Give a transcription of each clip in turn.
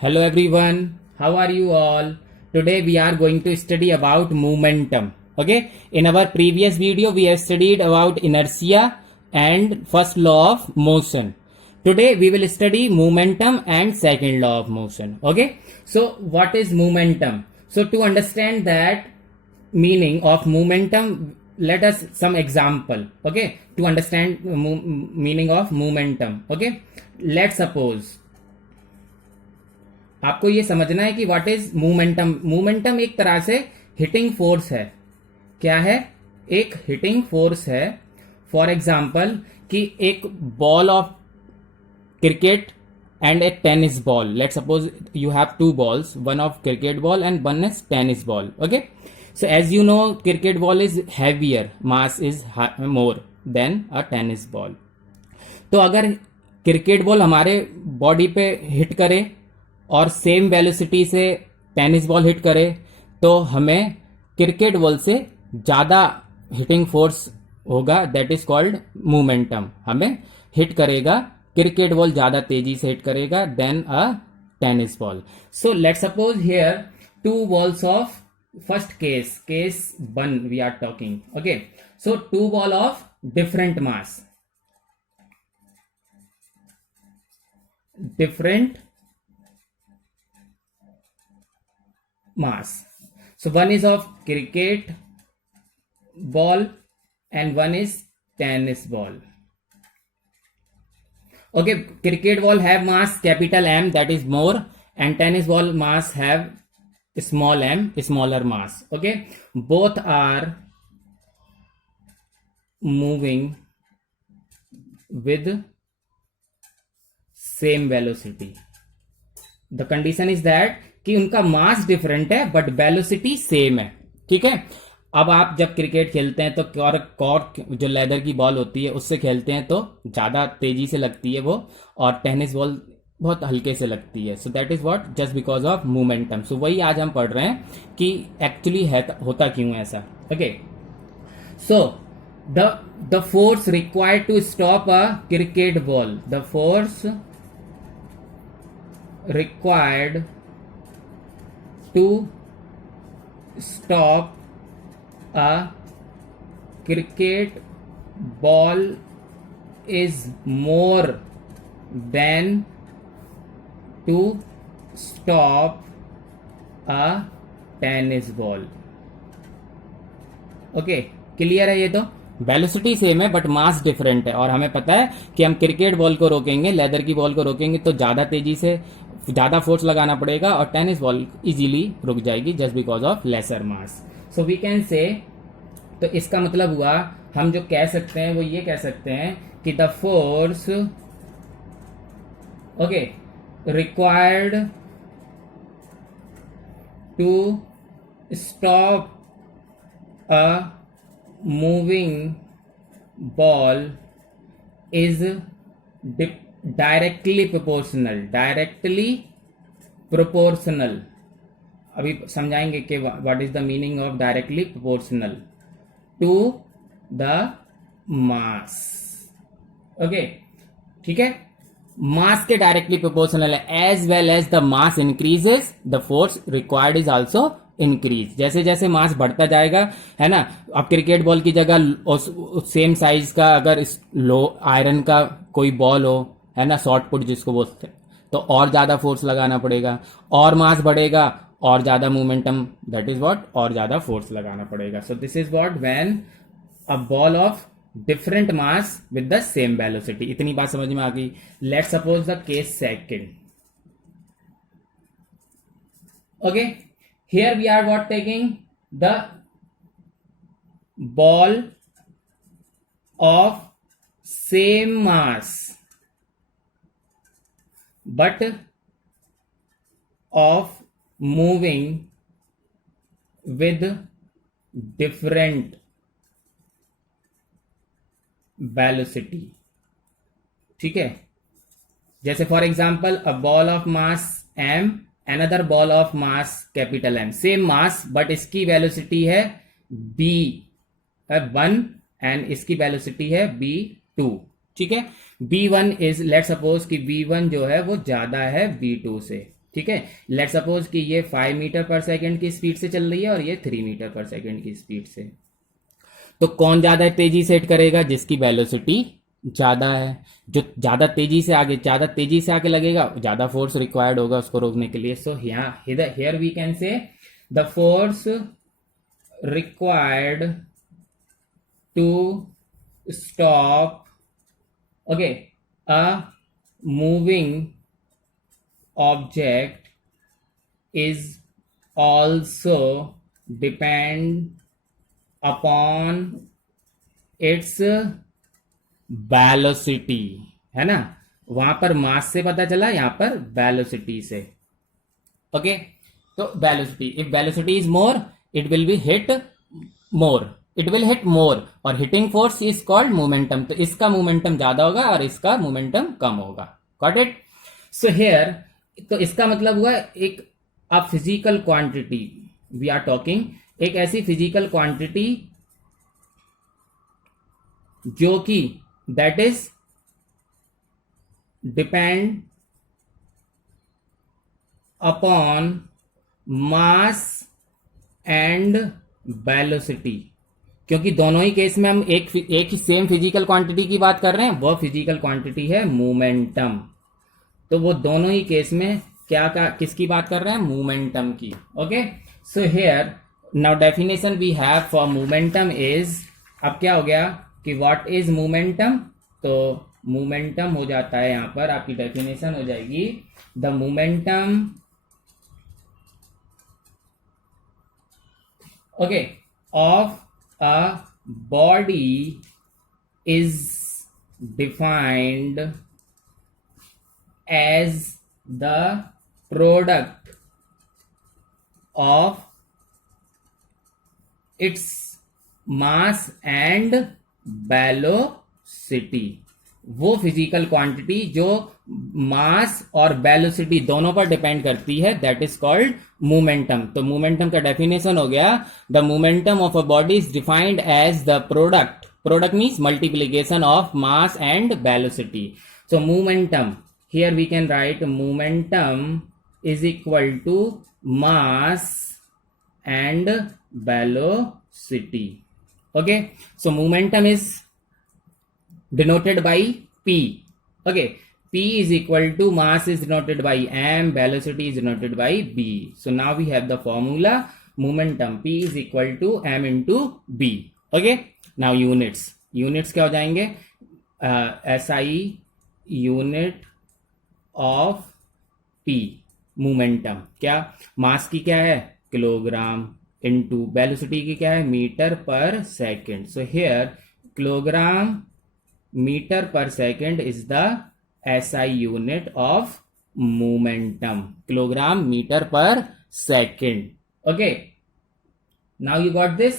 Hello everyone, how are you all? Today we are going to study about momentum. Okay, in our previous video we have studied about inertia and first law of motion. Today we will study momentum and second law of motion. Okay, so what is momentum? So to understand that meaning of momentum, let us some example. Okay, to understand meaning of momentum. Okay, let's suppose आपको ये समझना है कि what is momentum. Momentum एक तरह से hitting force है. क्या है? एक हिटिंग फोर्स है. फॉर एग्जाम्पल कि एक ball of cricket and a tennis ball. Let suppose you have two balls, one of cricket ball and one is tennis ball. Okay, so as you know cricket ball is heavier, mass is more than a tennis ball. तो अगर cricket ball हमारे body पे hit करे और same velocity से tennis ball hit करे तो हमें क्रिकेट बॉल से ज़्यादा हिटिंग फोर्स होगा. That is called momentum. हमें हिट करेगा, क्रिकेट बॉल ज़्यादा तेजी से हिट करेगा than a tennis ball. So let suppose here two balls of first case 1 we are talking. Okay, so two ball of different mass. So one is of cricket ball and one is tennis ball. Okay, cricket ball have mass capital M, that is more, and tennis ball mass have small m, smaller mass. Okay, both are moving with same velocity. The condition is that कि उनका मास different है but velocity same है. ठीक है. अब आप जब cricket खेलते हैं तो कॉर्क जो लेदर की बॉल होती है उससे खेलते हैं तो ज्यादा तेजी से लगती है वो, और टेनिस बॉल बहुत हल्के से लगती है. So that is what, just because of momentum. So वही आज हम पढ़ रहे हैं कि एक्चुअली है होता क्यों ऐसा. Okay, so the force required to stop a cricket ball, the force required to stop a cricket ball is more than to stop a tennis ball. Okay, clear है ये तो. वेलोसिटी सेम है but mass different है, और हमें पता है कि हम क्रिकेट बॉल को रोकेंगे, लेदर की बॉल को रोकेंगे तो ज्यादा तेजी से ज्यादा फोर्स लगाना पड़ेगा, और टेनिस बॉल इजीली रुक जाएगी just because of lesser mass. So we can say, तो इसका मतलब हुआ हम जो कह सकते हैं वो ये कह सकते हैं कि the force okay required to stop a moving ball is directly proportional. अभी समझाएंगे कि what is the meaning of directly proportional to the mass. Okay, ठीक है. मास के डायरेक्टली प्रोपोर्शनल है. As well as the mass increases the force required is also increase. जैसे जैसे मास बढ़ता जाएगा, है ना. अब क्रिकेट बॉल की जगह सेम साइज का अगर लो आयरन का कोई बॉल हो, है ना, शॉर्ट पुट जिसको बोलते हैं, तो और ज्यादा फोर्स लगाना पड़ेगा, और मास बढ़ेगा और ज्यादा मोमेंटम, दैट इज व्हाट, और ज्यादा फोर्स लगाना पड़ेगा. सो this is what when a ball of different mass with the same velocity. इतनी बात समझ में आ गई. Let suppose the case second. Okay, here we are what taking the ball of same mass but of moving with different velocity. ठीक है. जैसे for example a ball of mass m, another ball of mass capital M, same mass but इसकी velocity है b1 and इसकी velocity है b2. ठीक है. b1 is, let suppose कि b1 जो है वो ज्यादा है b2 से. ठीक है, लेट सपोज कि ये 5 मीटर पर सेकेंड की स्पीड से चल रही है और ये 3 मीटर पर सेकेंड की स्पीड से। तो कौन ज्यादा तेजी से हिट करेगा? जिसकी वेलोसिटी ज्यादा है। जो ज्यादा तेजी से आके लगेगा, ज्यादा फोर्स रिक्वायर्ड होगा उसको रोकने के लिए। So here we can say the force required to stop a moving object is also depend upon its velocity, है ना। वहां पर मास से पता चला, यहां पर वेलोसिटी से। ओके, तो velocity, if velocity is more it will be hit more, it will hit more, और hitting force is called momentum. तो इसका मोमेंटम ज्यादा होगा और इसका मोमेंटम कम होगा। Got it? सो हियर, तो इसका मतलब हुआ एक physical quantity we are talking, एक ऐसी फिजिकल क्वांटिटी जो कि that is depend upon mass and velocity. क्योंकि दोनों ही केस में हम एक ही सेम फिजिकल क्वांटिटी की बात कर रहे हैं, वह फिजिकल क्वांटिटी है मोमेंटम। तो वो दोनों ही केस में किसकी बात कर रहे हैं? मोमेंटम की। Okay, so here now definition we have for momentum is, अब क्या हो गया कि व्हाट इज मोमेंटम? तो मोमेंटम हो जाता है, यहां पर आपकी डेफिनेशन हो जाएगी the momentum of a body is defined as the product of its mass and velocity। वो फिजिकल क्वांटिटी जो मास और वेलोसिटी दोनों पर डिपेंड करती है, दैट इज कॉल्ड मोमेंटम। तो मोमेंटम का डेफिनेशन हो गया, the momentum of a body is defined as the product means multiplication of mass and velocity. So momentum, here we can write momentum is equal to mass and velocity. Okay, so momentum is denoted by P. Okay, P is equal to mass is denoted by m, velocity is denoted by b. So now we have the formula momentum, P is equal to m into b. Okay, now units क्या हो जाएंगे? SI unit of P, momentum क्या? मास की क्या है? Kilogram, into velocity की क्या है? Metre per second. So here kilogram metre per second is the SI unit of momentum, kilogram metre per second. Okay, now you got this,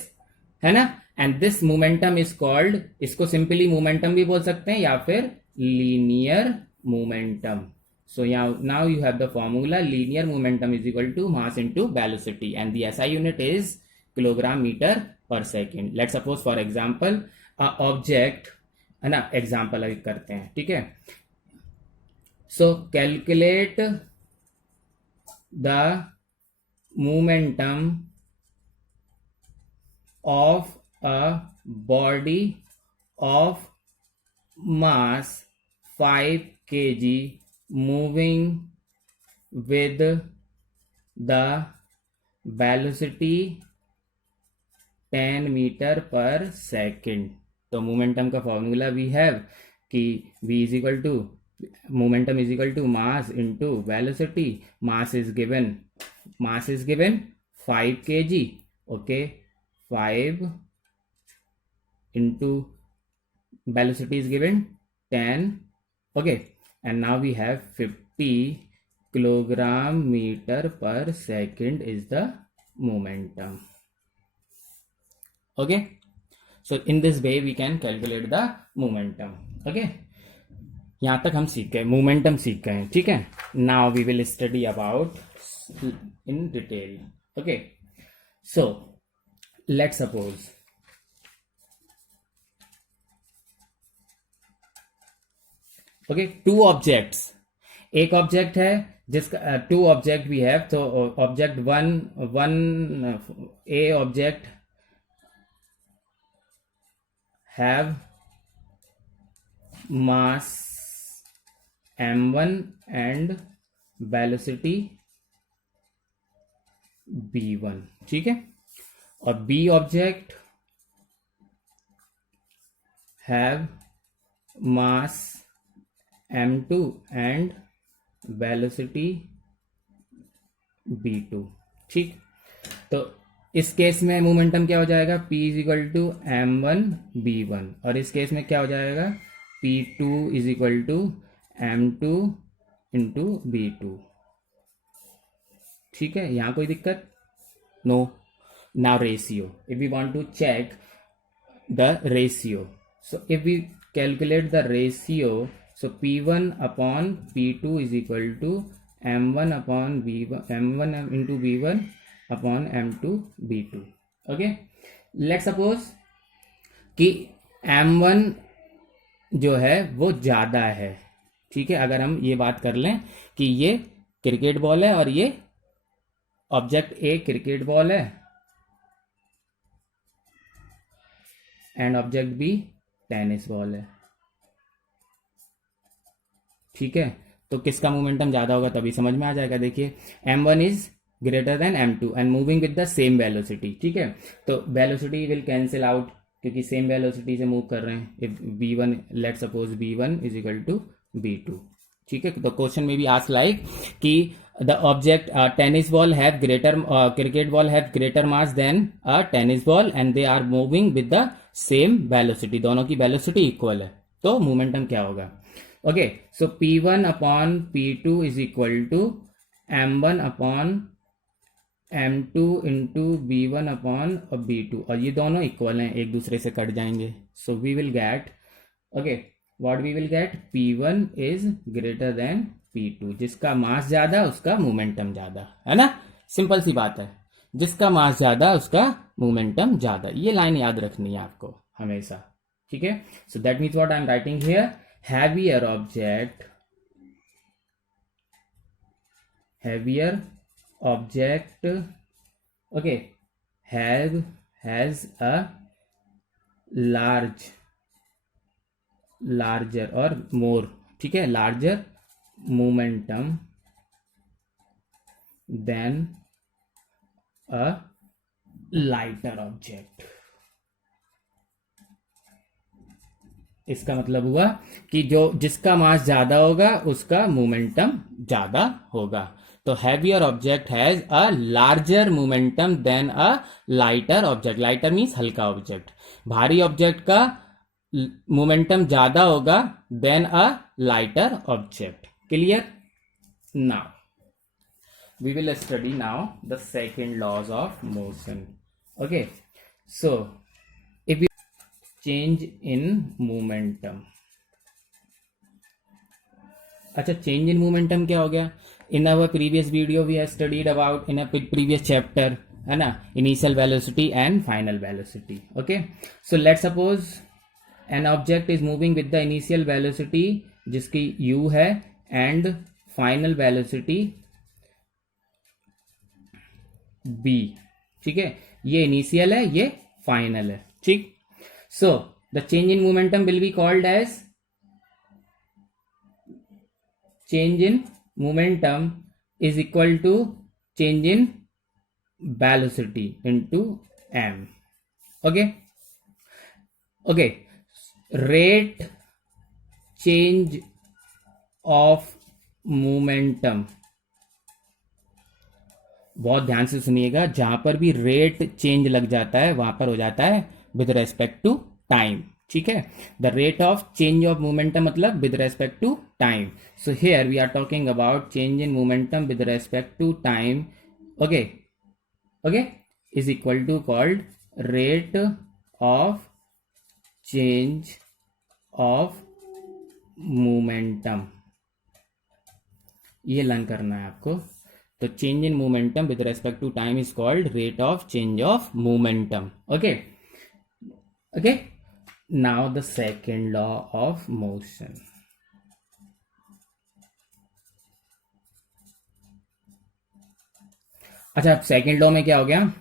है ना। And this momentum is called, इसको simply momentum भी बोल सकते हैं या फिर linear momentum. So now you have the formula, linear momentum is equal to mass into velocity and the SI unit is kilogram metre per second. Let's suppose for example object, है ना, example अभी करते हैं, ठीक है। सो calculate the momentum of a body of mass 5 kg moving with the velocity 10 metre per second. तो momentum का फॉर्मूला वी हैव कि v is equal to momentum is equal to mass into velocity. Mass is given 5 kg, okay, 5 into velocity is given 10, okay, and now we have 50 kilogram meter per second is the momentum. Okay, so in this way we can calculate the momentum. Okay, यहाँ तक हम सीख गए, momentum सीख गए, ठीक है। Now we will study about in detail. Okay, so let's suppose okay, two objects, एक ऑब्जेक्ट है जिसका टू ऑब्जेक्ट वी हैव, तो object one A object have mass m1 and velocity v1, ठीक है। और B object have mass m2 and velocity v2, ठीक। तो इस केस में मोमेंटम क्या हो जाएगा, p is equal to m1 v1, और इस केस में क्या हो जाएगा, p2 is equal to m2 into v2, ठीक है। यहां कोई दिक्कत, no. Now ratio, if we want to check the ratio, so if we calculate the ratio, so p1 upon p2 is equal to m1 upon v1, m1 into v1 upon m2 v2, okay। let's suppose कि m1 जो है वो ज्यादा है, ठीक है। अगर हम ये बात कर लें कि ये क्रिकेट बॉल है और ये ऑब्जेक्ट ए क्रिकेट बॉल है and object B tennis ball है, ठीक है। तो किसका मोमेंटम ज्यादा होगा तभी समझ में आ जाएगा। देखिए m1 is greater than m2 and moving with the same velocity, ठीक है। तो वेलोसिटी विल कैंसिल आउट क्योंकि सेम वेलोसिटी से मूव कर रहे हैं। If v1, let suppose v1 is equal to v2, ठीक है। तो क्वेश्चन में भी आस्क लाइक कि the object tennis ball have greater, cricket ball have greater mass than a tennis ball and they are moving with the same velocity, दोनों की velocity equal है, तो मोमेंटम क्या होगा। Okay, so p1 upon p2 is equal to m1 upon m2 into b1 upon b2, और ये दोनों equal हैं, एक दूसरे से कट जाएंगे। So we will get, okay, what we will get, p1 is greater than p2, जिसका मास ज्यादा उसका मोमेंटम ज्यादा, है ना। सिंपल सी बात है, जिसका मास ज्यादा उसका मोमेंटम ज्यादा, ये लाइन याद रखनी है आपको हमेशा, ठीक है। So that means what I am writing here, heavier object, okay, has a larger or more, ठीक है, larger momentum than a lighter object। इसका मतलब हुआ कि जो जिसका मास ज्यादा होगा उसका मोमेंटम ज्यादा होगा। तो heavier object has a larger momentum than a lighter object. Lighter means हल्का ऑब्जेक्ट। भारी ऑब्जेक्ट का मोमेंटम ज्यादा होगा than a lighter object. Clear? Now we will study now the second laws of motion. Okay, so if change in momentum, अच्छा, change in momentum क्या हो गया? In our previous video we have studied about in a previous chapter, है ना, initial velocity and final velocity. Okay, so let suppose an object is moving with the initial velocity जिसकी u है and final velocity v, ठीक है। ये initial है, ये final है, ठीक। So the change in momentum will be called as, change in momentum is equal to change in velocity into m। Okay, okay, rate change of momentum, बहुत ध्यान से सुनिएगा, जहां पर भी रेट चेंज लग जाता है वहां पर हो जाता है विद रेस्पेक्ट टू टाइम, ठीक है। The rate of change of momentum मतलब with respect to time. So here we are talking about change in momentum with respect to time. Okay, okay, is equal to called rate of change of momentum. ये learn करना है आपको। तो change in momentum with respect to time is called rate of change of momentum. Okay, okay, now the second law of motion। अच्छा, second law में क्या हो गया?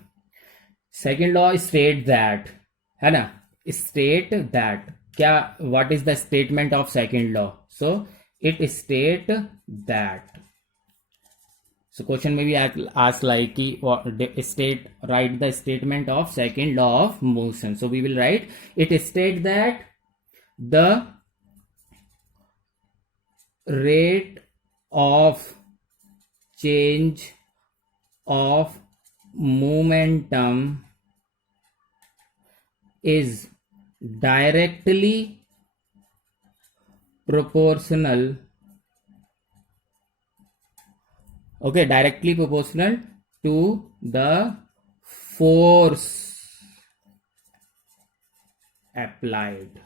सेकंड लॉ स्टेट दैट, है ना, स्टेट दैट, क्या, what is the statement of second law? So it state that, so question may be asked like state, write the statement of second law of motion. So we will write, it state that the rate of change of momentum is directly proportional, okay, directly proportional to the force applied.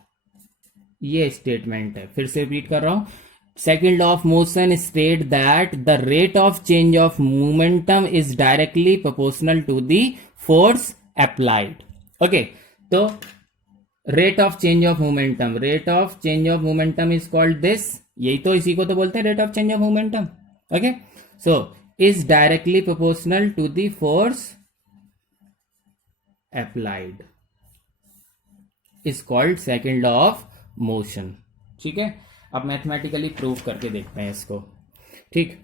ये statement है, फिर से repeat कर रहा हूं. Second law of motion state that the rate of change of momentum is directly proportional to the force applied. Okay, तो rate of change of momentum, rate of change of momentum is called this, यही तो, इसी को तो बोलते हैं rate of change of momentum. Okay, so is directly proportional to the force applied is called second law of motion. ठीक है, अब मैथमेटिकली प्रूव करके देखते हैं इसको. ठीक,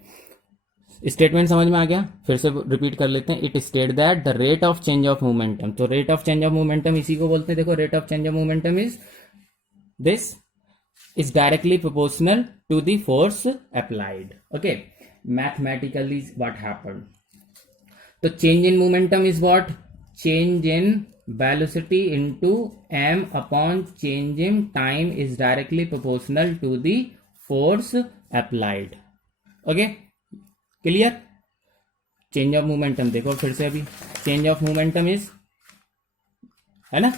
स्टेटमेंट समझ में आ गया? फिर से रिपीट कर लेते हैं. It state that the rate of change of momentum, तो rate of change of momentum इसी को बोलते हैं. देखो, rate of change of momentum is this, is directly proportional to the force applied. Okay, mathematically what happened? So change in momentum is what? Change in velocity into m upon change in time is directly proportional to the force applied. Okay, clear? Change of momentum देखो फिर से, अभी change of momentum is, है ना,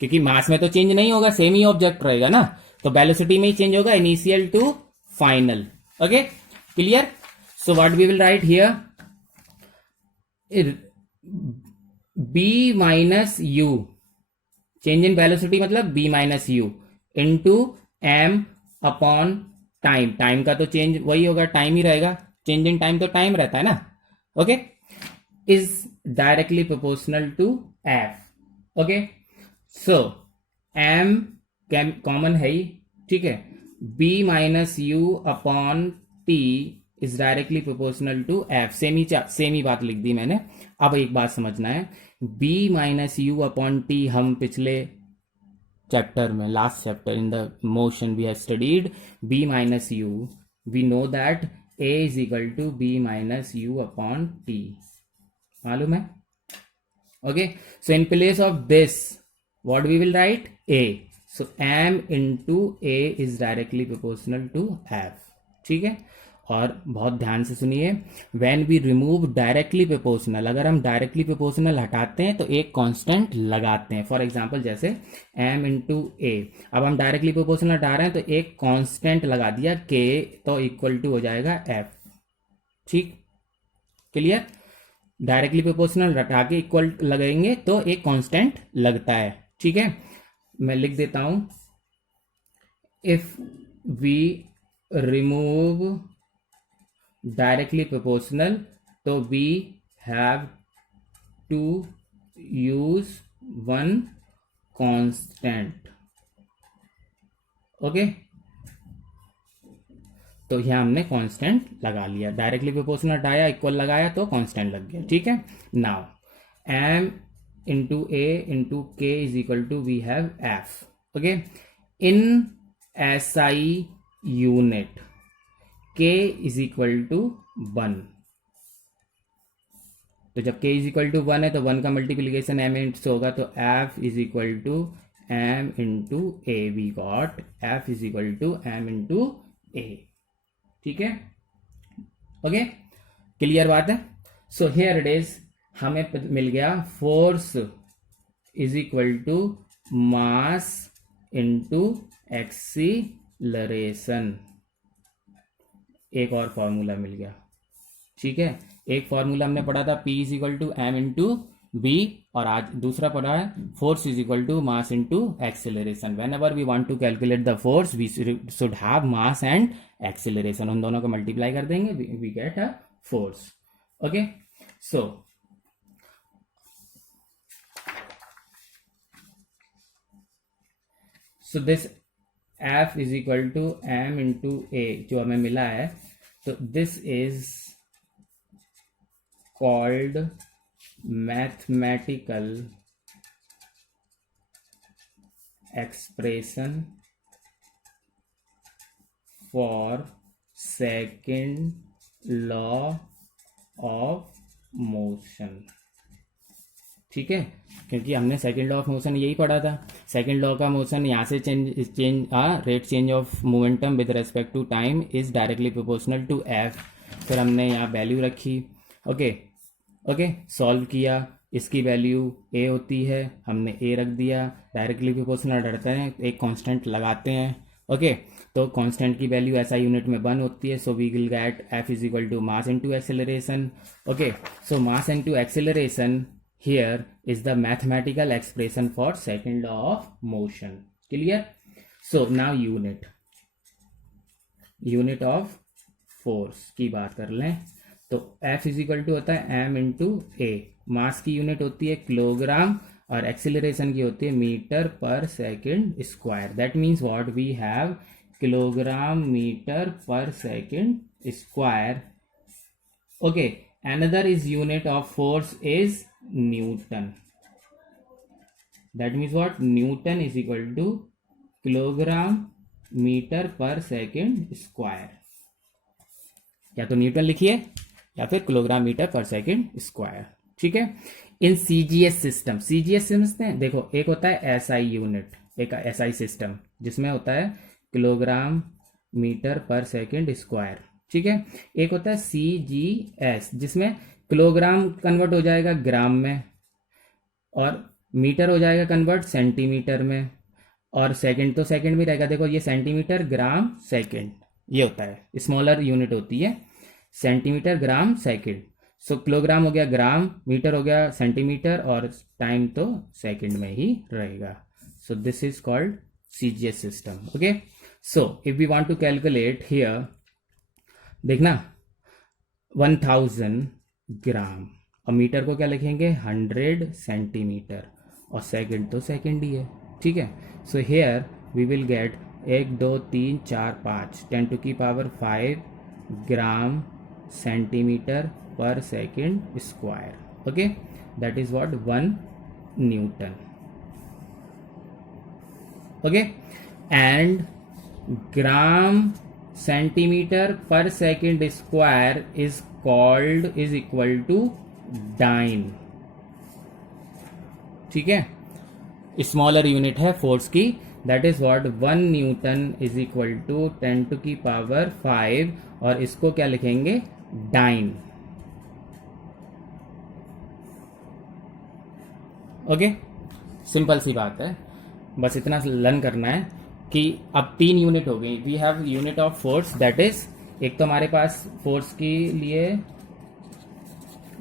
क्योंकि मास में तो change नहीं होगा, सेम ही ऑब्जेक्ट रहेगा ना, तो वेलोसिटी में ही चेंज होगा, initial to final. Okay, clear? So what we will write here? B minus u, change in velocity मतलब b minus u into m upon time. Time का तो चेंज वही होगा, टाइम ही रहेगा, चेंज इन टाइम तो time रहता है ना. Okay, is directly proportional to f. Okay, so m common है ही, ठीक है, b minus u upon t is directly proportional to F. Same ही बात लिख दी मैंने. अब एक बात समझना है, b minus u upon t हम पिछले चैप्टर में, last chapter in the motion we have studied b minus u, we know that a is equal to b minus u upon t, मालूम है? Okay, so in place of this what we will write? a. So m into a is directly proportional to f. ठीक है, और बहुत ध्यान से सुनिए, when we remove directly proportional, अगर हम डायरेक्टली प्रोपोर्शनल हटाते हैं तो एक कांस्टेंट लगाते हैं. फॉर एग्जांपल जैसे m इंटू ए, अब हम डायरेक्टली प्रोपोर्शनल हटा रहे हैं तो एक कांस्टेंट लगा दिया k, तो इक्वल टू हो जाएगा f. ठीक, क्लियर? डायरेक्टली प्रोपोर्शनल हटा के इक्वल लगाएंगे तो एक कांस्टेंट लगता है. ठीक है, मैं लिख देता हूं, if we remove directly proportional तो we have to use one constant. Okay, तो यहां हमने कांस्टेंट लगा लिया, डायरेक्टली प्रोपोर्शनल हटाया, इक्वल लगाया तो कांस्टेंट लग गया. ठीक है, now m into a into k is equal to we have f. Okay, in SI unit k is equal to 1. तो जब k इज इक्वल टू 1 है तो 1 का मल्टीप्लीकेशन m से होगा, तो f is equal to m into a. We got f is equal to m into a. ठीक है, ओके, क्लियर बात है? सो हियर इट इज, हमें मिल गया force is equal to mass into acceleration. एक और फॉर्मूला मिल गया. ठीक है, एक फॉर्मूला हमने पढ़ा था P is equal to m into b, और आज दूसरा पढ़ा है force is equal to mass into acceleration. Whenever we want to calculate the force we should have mass and acceleration, उन दोनों को मल्टीप्लाई कर देंगे, we get a force. Okay, so this F is equal to m into a जो हमें मिला है, तो this is called mathematical expression for second law of motion. ठीक है, क्योंकि हमने सेकेंड लॉ ऑफ मोशन यही पढ़ा था। सेकेंड लॉ का मोशन यहाँ से rate change of momentum with respect to time is directly proportional to f. फिर हमने यहाँ वैल्यू रखी, ओके सॉल्व किया, इसकी वैल्यू ए होती है, हमने ए रख दिया, डायरेक्टली प्रोपोर्शनल रहते हैं, एक कांस्टेंट लगाते हैं। ओके, तो कांस्टेंट की वैल्यू ऐसा यूनिट में 1 होती है, so we will get f is equal to mass into acceleration. Okay, so mass into acceleration here is the mathematical expression for second law of motion. Clear? So now unit of force की बात कर लें तो F is equal to होता है m into ए। मास की unit होती है किलोग्राम और एक्सेलरेशन की होती है metre per second square. That means what we have kilogram metre per second square. Okay, another is unit of force is Newton. That means what? Newton is equal to kilogram metre per second square. या तो newton लिखिए या फिर kilogram metre per second square. ठीक है, in CGS system, CGS समझते हैं, देखो एक होता है एसआई यूनिट, एक एसआई सिस्टम जिसमें होता है kilogram metre per second square. ठीक है, एक होता है सीजीएस जिसमें किलोग्राम कन्वर्ट हो जाएगा ग्राम में और मीटर हो जाएगा कन्वर्ट सेंटीमीटर में, और सेकंड तो सेकंड में रहेगा। देखो ये सेंटीमीटर ग्राम सेकंड ये होता है, स्मॉलर यूनिट होती है सेंटीमीटर ग्राम सेकंड। सो किलोग्राम हो गया ग्राम, मीटर हो गया सेंटीमीटर, और टाइम तो सेकंड में ही रहेगा। So this is called CGS system. Okay, so if we want to calculate here, देखना 1000 ग्राम, और मीटर को क्या लिखेंगे 100 सेंटीमीटर, और सेकंड तो सेकंड ही है। ठीक है, so here we will get 1 2 3 4 5 10 to की power 5 gram centimetre per second square. Okay, that is what 1 newton. Okay, and gram centimetre per second square is called is equal to dyne. ठीक है, smaller unit है force की, that is what 1 newton is equal to 10 to की power 5, और इसको क्या लिखेंगे dine. Okay, simple सी बात है, बस इतना लर्न करना है कि अब 3 यूनिट हो गई। We have unit of force, that is एक तो हमारे पास फोर्स के लिए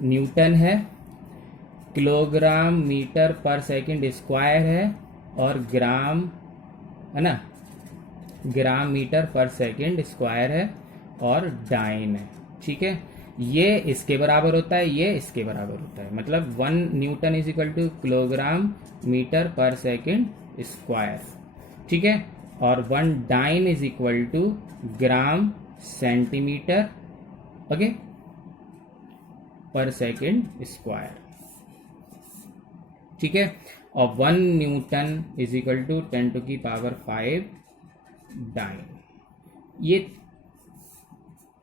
न्यूटन है, kilogram metre per second square है, और ग्राम है ना, gram metre per second square है, और डाइन है। ठीक है, ये इसके बराबर होता है, ये इसके बराबर होता है, मतलब 1 newton is equal to kilogram metre per second square. ठीक है, और 1 dyne is equal to gram centimetre okay per second square. ठीक है, और 1 newton is equal to 10 to की पावर 5 डाइन। ये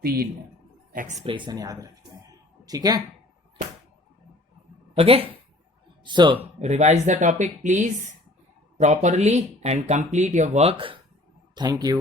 3 एक्सप्रेशन याद रखते हैं। ठीक है, okay, so revise the topic please properly and complete your work. Thank you.